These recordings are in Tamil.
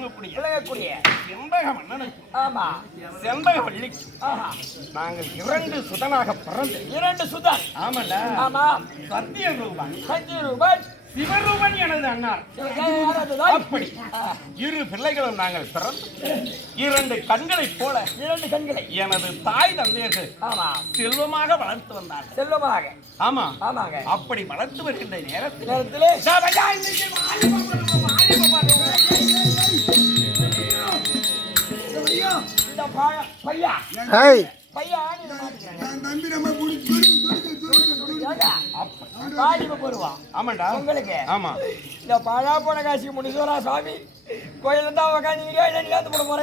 விளங்கக்கூடிய விளங்கக்கூடிய. மன்னனுக்கு ஆமா. வள்ளிக்கு ஆஹா. நாங்கள் இரண்டு சுதனாக பிறந்து இரண்டு சுதன். ஆமல்ல ஆமாம் சத்திய ரூபாய் சஞ்சய் ரூபாய் சிவரூபன் எனது அண்ணார் அப்படி. இரு பிள்ளைகளும் நாங்கள் பிறந்து இரண்டு கண்களைப் போல இரண்டு கண்களை. எனது தாய் தந்தையர்கள் ஆமா. செல்வமாக வளர்த்து வந்தார்கள். செல்வமாக. ஆமா. ஆமாங்க. அப்படி வளர்த்து வருகின்ற நேரத்தில் நேரத்திலே பையா ஏய் பையா தம்பி நம்ம ஆமாண்டா. உங்களுக்கு ஆமா. இந்த பழா போன காசி முனீஸ்வரா சாமி கோயில தான் உக்காந்துக்கிறியா இல்லை நீ வந்து போட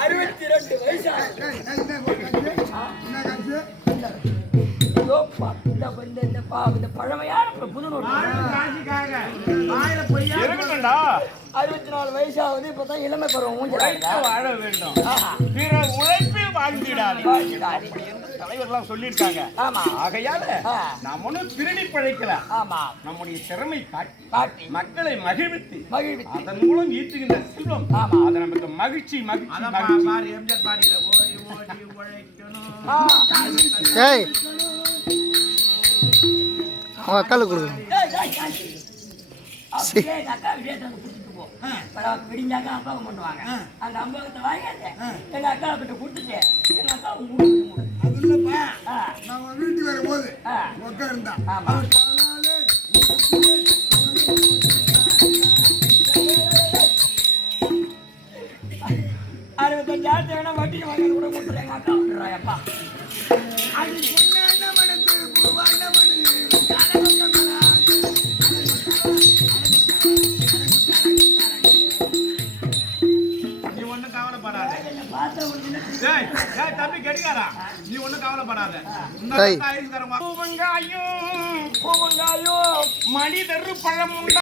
அறுபத்தி ரெண்டு வயசு பழமையான புது நோட்டு அறுபத்தி நாலு வயசு ஆகுது இப்பதான் இளமை பருவம் மூஞ்சி வாழ வேண்டும். ஆஹா. பிற உழைப்பில் வாழ்ந்திடாதே. அப்படி என்று தலைவர்லாம் சொல்லியிருக்காங்க. ஆமா. ஆகையால. நாம் ஒன்றும் திருடி பழைக்கல ஆமா. நம்முடைய திறமை காட்டி காட்டி. மக்களை மகிழ்வித்து மகிழ்வித்து. அதன் மூலம் ஈட்டுகின்ற செல்வம். ஆமா. அது நமக்கு மகிழ்ச்சி மகிழ்ச்சி மகிழ்ச்சி. ஆ. ஏய். உன் அக்காளுக்கு கொடுக்கணும். ஏய், ஏய், ஏய். அப்படியே எங்க அக்கா விஷயத்தை வந்து கொடுத்துட்டு போ. அப்புறம் விடிஞ்சாக்க அப்பாவுக்கு பண்ணுவாங்க. அந்த அம்பாவத்தை வாங்கிட்டு எங்க அக்கா கிட்ட கொடுத்துட்டு எங்க அக்கா கொடுத்துட்டு அது இல்லப்பா. உன் வீட்டுக்கு வரும்போது. அவர் காலாலே அறுபத்தஞ்சாயிரத்து வேணா வட்டிக்கு வாங்க கூட கொடுத்துரு எங்க அக்கா. வந்துடுறாயப்பா அது பொண்ணு தம்பி கெடிகாரா? நீ ஒண்ணும் கவலைப்படாத. பூவங்காயும் பூவங்காயோ மனிதரு பழம்